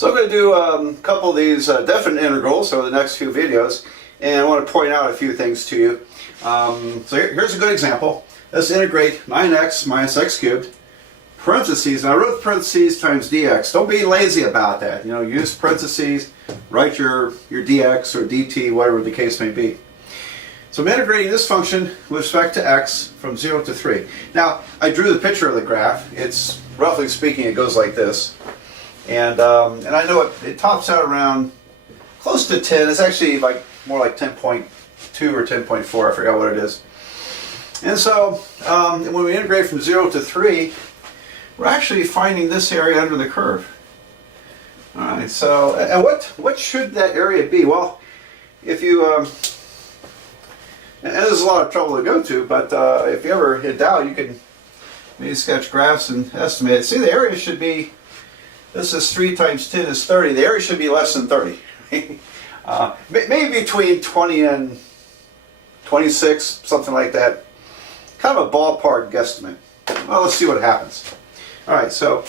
So I'm going to do a couple of these definite integrals over the next few videos, and I want to point out a few things to you. Here's a good example. Let's integrate 9x minus x cubed, parentheses. Now I wrote parentheses times dx. Don't be lazy about that. You know, use parentheses, write your dx or dt, whatever the case may be. So I'm integrating this function with respect to x from 0 to 3. Now, I drew the picture of the graph. It's, roughly speaking, it goes like this. And I know it tops out around close to 10. It's actually more like 10.2 or 10.4. I forgot what it is. And so when we integrate from 0 to 3, we're actually finding this area under the curve. All right. So, and what should that area be? Well, if you and there's a lot of trouble to go to, but if you ever in doubt, you can maybe sketch graphs and estimate it. See, the area should be. This is 3 times 10 is 30. The area should be less than 30. Maybe between 20 and 26, something like that. Kind of a ballpark guesstimate. Well, let's see what happens. All right, so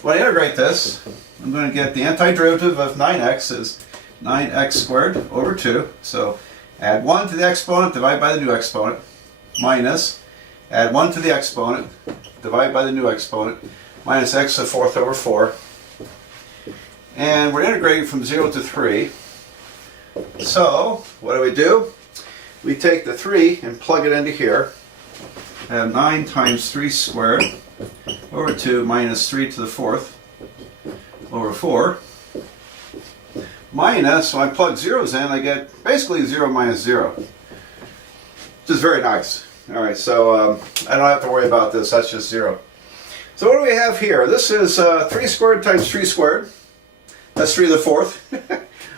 when I integrate this, I'm going to get the antiderivative of 9x is 9x squared over 2. So add 1 to the exponent, divide by the new exponent, minus, add 1 to the exponent, divide by the new exponent, minus x to the fourth over 4. And we're integrating from 0 to 3. So, what do? We take the 3 and plug it into here. Have 9 times 3 squared over 2 minus 3 to the fourth over 4. Minus, when I plug zeros in, I get basically 0 minus 0. Which is very nice. Alright, so I don't have to worry about this. That's just 0. So what do we have here? This is 3 squared times 3 squared. That's 3 to the fourth.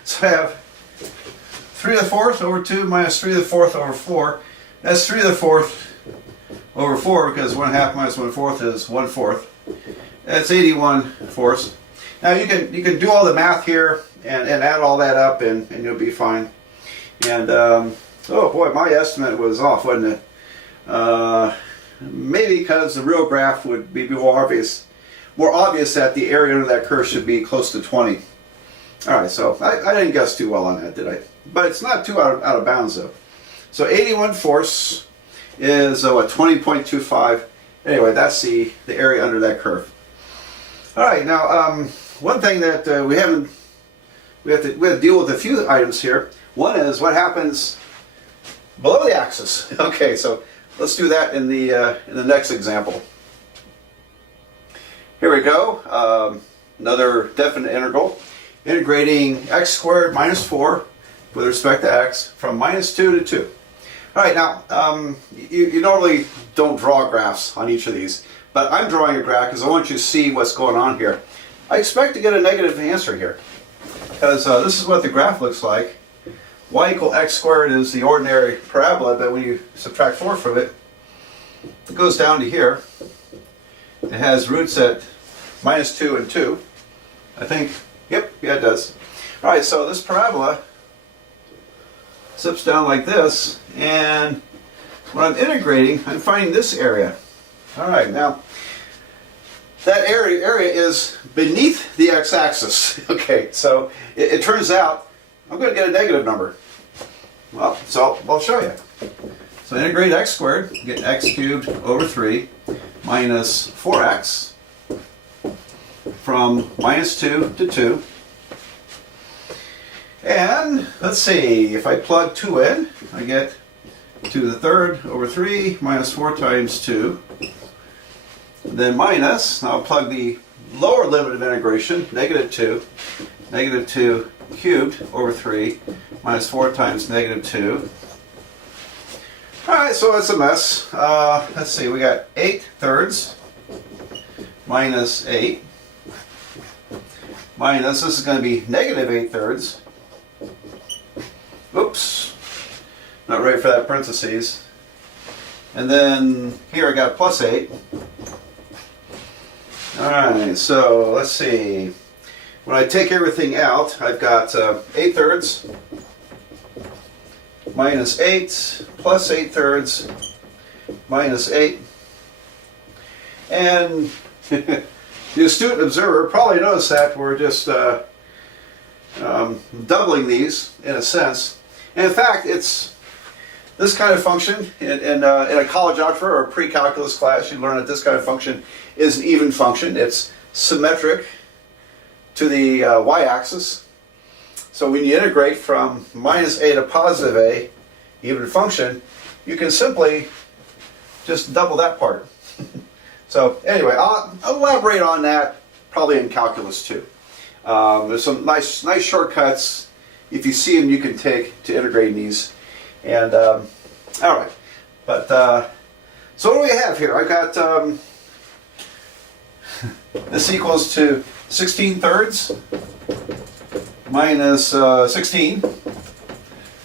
So I have 3 to the fourth over 2 minus 3 to the fourth over 4. That's 3 to the fourth over 4 because 1/2 minus 1/4 is 1/4. That's 81 fourths. Now you can do all the math here and add all that up and you'll be fine. And oh boy, my estimate was off, wasn't it? Maybe because the real graph would be more obvious that the area under that curve should be close to 20. Alright, so I didn't guess too well on that, did I? But it's not too out of bounds though. So 81 fourths is what, 20.25. Anyway, that's the area under that curve. Alright, now one thing that we have to deal with a few items here. One is what happens below the axis. Okay, so let's do that in the next example. Here we go. Another definite integral. Integrating x squared minus 4 with respect to x from minus 2 to 2. Alright, now you normally don't draw graphs on each of these, but I'm drawing a graph because I want you to see what's going on here. I expect to get a negative answer here because this is what the graph looks like. Y equal x squared is the ordinary parabola, but when you subtract 4 from it, it goes down to here. It has roots at minus 2 and 2. I think, yep, yeah it does. Alright, so this parabola zips down like this, and when I'm integrating, I'm finding this area. Alright, now, that area is beneath the x-axis. Okay, so it turns out I'm going to get a negative number. Well, so I'll show you. So integrate x squared, get x cubed over 3 minus 4x from minus 2 to 2. And let's see, if I plug 2 in, I get 2 to the third over 3 minus 4 times 2. Then minus, I'll plug the lower limit of integration, negative 2 cubed over 3 minus 4 times negative 2. Alright, so it's a mess. Let's see, we got 8 thirds minus 8 minus, this is going to be negative 8 thirds. Oops, not ready for that parentheses. And then here I got plus 8. Alright, so let's see. When I take everything out, I've got 8 thirds minus 8 plus 8 thirds minus 8. And the astute observer probably noticed that we're just doubling these in a sense. And in fact, it's this kind of function in a college algebra or pre-calculus class. You learn that this kind of function is an even function. It's symmetric to the y-axis. So when you integrate from minus a to positive a, even function, you can simply just double that part. So anyway, I'll elaborate on that probably in calculus too. There's some nice shortcuts. If you see them, you can take to integrating these. And all right, but so what do we have here? I got this equals to 16 thirds minus 16.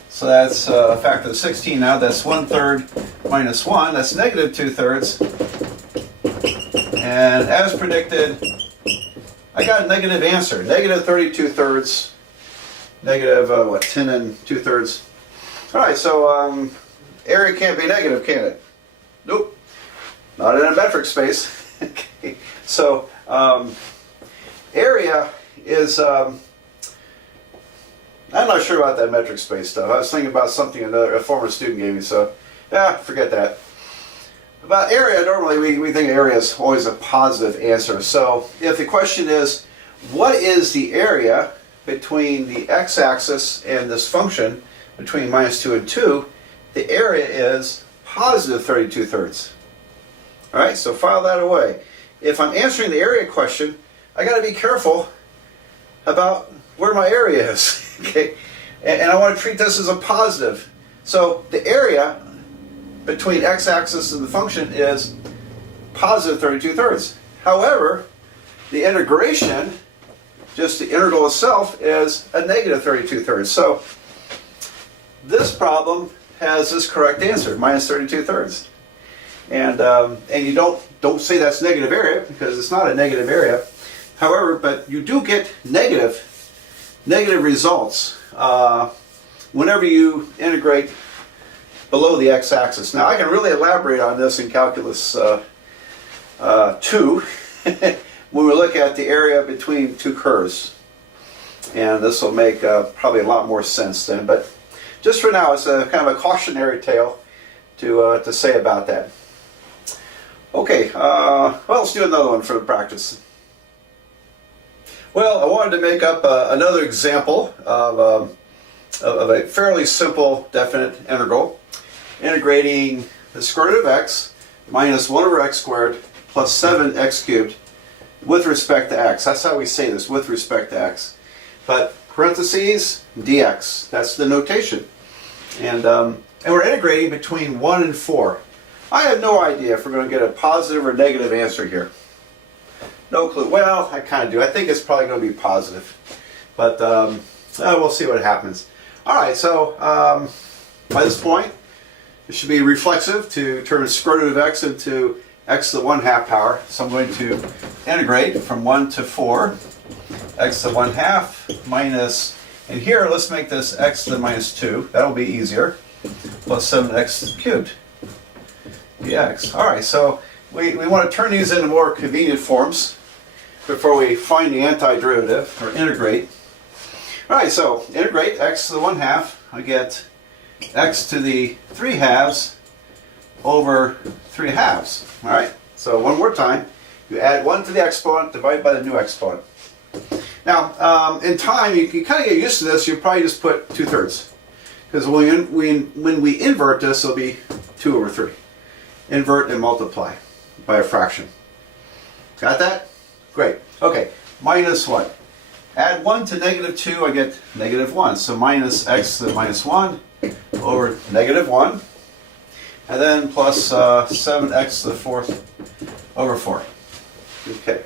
So that's a factor of 16 now. That's 1/3 minus 1. That's negative 2/3. And as predicted, I got a negative answer. Negative 32 thirds. Negative, 10 and 2/3. All right, so area can't be negative, can it? Nope. Not in a metric space. Okay. So area is... I'm not sure about that metric space stuff. I was thinking about something a former student gave me, so forget that. About area, normally we think area is always a positive answer. So if the question is, what is the area between the x-axis and this function, between minus 2 and 2, the area is positive 32 thirds. All right, so file that away. If I'm answering the area question, I got to be careful about where my area is. Okay, and I want to treat this as a positive. So the area between x-axis and the function is positive 32 thirds. However, the integration, just the integral itself, is a negative 32 thirds. So this problem has this correct answer, minus 32 thirds. And you don't say that's negative area because it's not a negative area. However, but you do get negative results whenever you integrate below the x-axis. Now I can really elaborate on this in calculus 2 when we look at the area between two curves, and this will make probably a lot more sense then. But just for now, it's a kind of a cautionary tale to say about that. Okay, well, let's do another one for the practice. Well, I wanted to make up another example of a fairly simple definite integral, integrating the square root of x minus 1 over x squared plus 7x cubed with respect to x. That's how we say this, with respect to x. But parentheses, dx, that's the notation. And we're integrating between 1 and 4. I have no idea if we're going to get a positive or negative answer here. No clue. Well, I kind of do. I think it's probably going to be positive. But we'll see what happens. All right, so by this point, it should be reflexive to turn the square root of x into x to the 1/2 power. So I'm going to integrate from 1 to 4, x to the 1/2 minus, and here let's make this x to the minus 2. That'll be easier. Plus 7x cubed dx. All right, so we want to turn these into more convenient forms before we find the antiderivative, or integrate. All right, so integrate x to the 1/2. I get x to the 3/2 over 3/2. All right, so one more time. You add 1 to the exponent, divide by the new exponent. Now, in time, you kind of get used to this. You probably just put 2/3. Because when we invert this, it'll be 2 over 3. Invert and multiply by a fraction. Got that? Great. Okay, minus what? Add 1 to negative 2, I get negative 1. So minus x to the minus 1 over negative 1. And then plus 7x to the 4th over 4. Okay.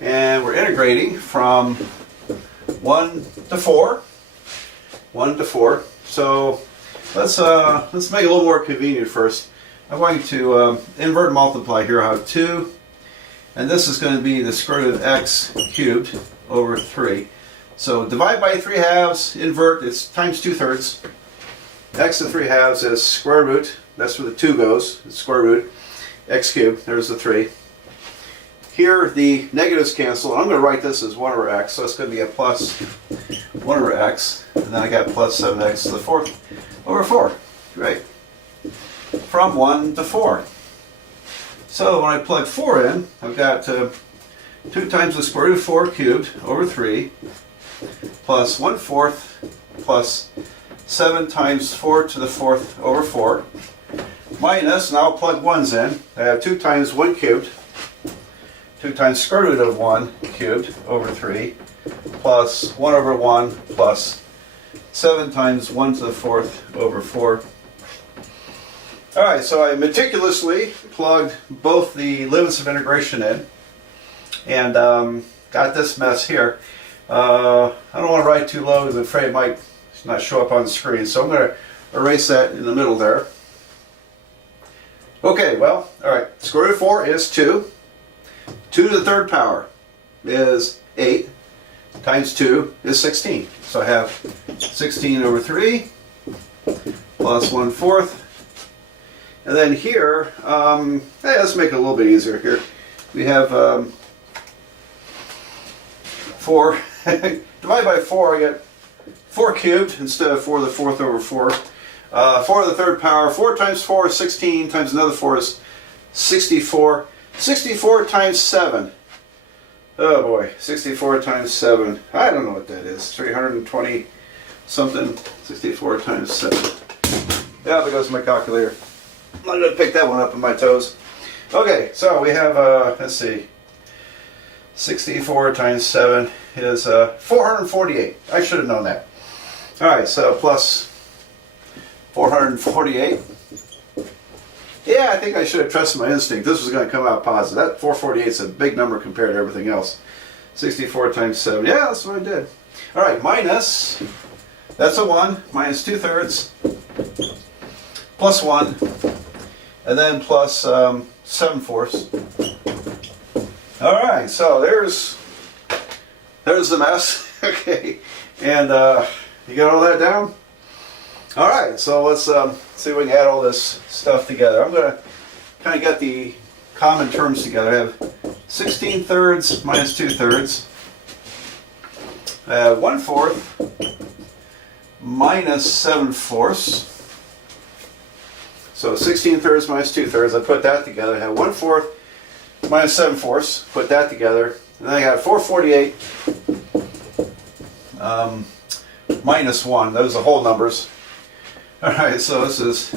And we're integrating from 1 to 4. 1 to 4. So let's make it a little more convenient first. I'm going to invert and multiply here. I have 2. And this is going to be the square root of x cubed over 3. So divide by 3/2, invert, it's times 2/3. X to 3/2 is square root, that's where the 2 goes, it's square root, x cubed, there's the 3. Here the negatives cancel, and I'm going to write this as 1 over x, so it's going to be a plus 1 over x, and then I got plus 7x to the 4th over 4. Great. From 1 to 4. So when I plug 4 in, I've got 2 times the square root of 4 cubed over 3 plus 1/4 plus 7 times 4 to the 4th over 4 minus, now I'll plug 1's in. I have 2 times 1 cubed, 2 times square root of 1 cubed over 3 plus 1 over 1 plus 7 times 1 to the 4th over 4. Alright, so I meticulously plugged both the limits of integration in and got this mess here. I don't want to write too low because I'm afraid it might not show up on the screen, so I'm going to erase that in the middle there. Okay, well, alright, square root of 4 is 2. 2 to the 3rd power is 8 times 2 is 16. So I have 16 over 3 plus 1/4. And then here, hey, let's make it a little bit easier here. We have 4 divided by 4, I get 4 cubed instead of 4 to the 4th over 4. 4 to the 3rd power, 4 times 4 is 16, times another 4 is 64. 64 times 7. Oh boy, 64 times 7. I don't know what that is. 320 something. 64 times 7. Yeah, there goes my calculator. I'm not going to pick that one up on my toes. Okay, so we have, let's see. 64 times 7 is 448. I should have known that. Alright, so plus 448. Yeah, I think I should have trusted my instinct. This was going to come out positive. That 448 is a big number compared to everything else. 64 times 7. Yeah, that's what I did. Alright, minus, that's a 1, minus 2/3, plus 1, and then plus 7/4. Alright, so there's the mess. Okay, and you got all that down? Alright, so let's see if we can add all this stuff together. I'm going to kind of get the common terms together. I have 16/3 minus 2/3. I have 1/4 minus 7/4. So 16/3 minus 2/3, I put that together. I have 1/4 minus 7/4, put that together. And then I got 448 minus 1. Those are whole numbers. Alright, so this is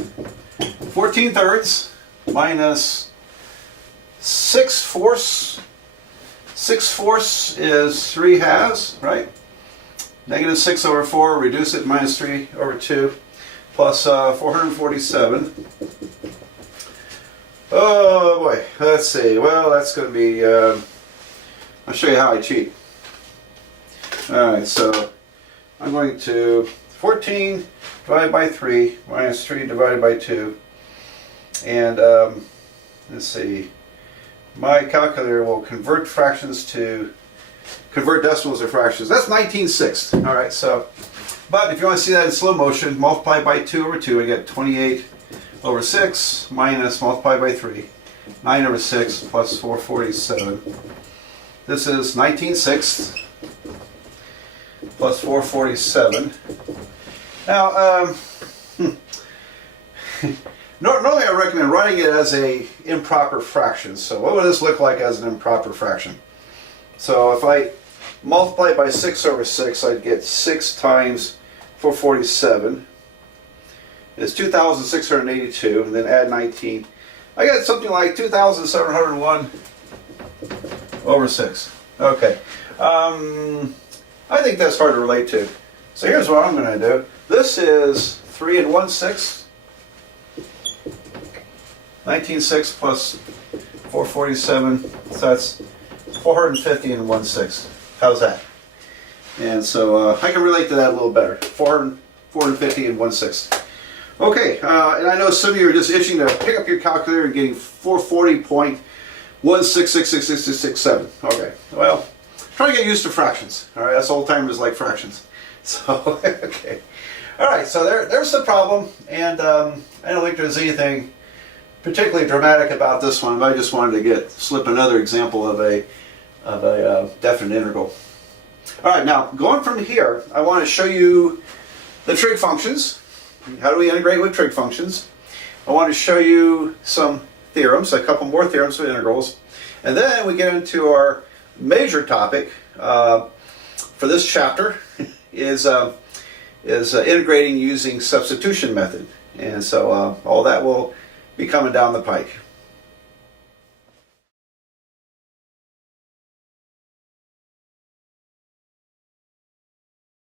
14/3 minus 6/4. 6/4 is 3/2, right? Negative 6 over 4, reduce it, minus 3 over 2, plus 447. Oh boy, let's see. Well, that's going to be, I'll show you how I cheat. Alright, so I'm going to 14 divided by 3 minus 3 divided by 2. And let's see. My calculator will convert decimals to fractions. That's 19/6. Alright, so, but if you want to see that in slow motion, multiply by 2 over 2, I get 28 over 6 minus multiply by 3, 9 over 6 plus 447. This is 19/6 plus 447. Now, normally I recommend writing it as a improper fraction. So what would this look like as an improper fraction? So if I multiply by 6 over 6, I'd get 6 times 447. It's 2,682, and then add 19. I got something like 2,701 over 6. Okay. I think that's hard to relate to. So here's what I'm going to do. This is 3 1/6. 19/6 plus 447, so that's 450 1/6. How's that? And so I can relate to that a little better. 450 1/6. Okay, and I know some of you are just itching to pick up your calculator and getting 440.1666667. Okay, well, try to get used to fractions. All right, us old timers like fractions. So, okay. All right, so there's the problem, and I don't think there's anything particularly dramatic about this one. I just wanted to slip another example of a definite integral. All right, now going from here, I want to show you the trig functions. How do we integrate with trig functions? I want to show you some theorems, a couple more theorems with integrals, and then we get into our major topic for this chapter is integrating using substitution method. And so all that will be coming down the pike.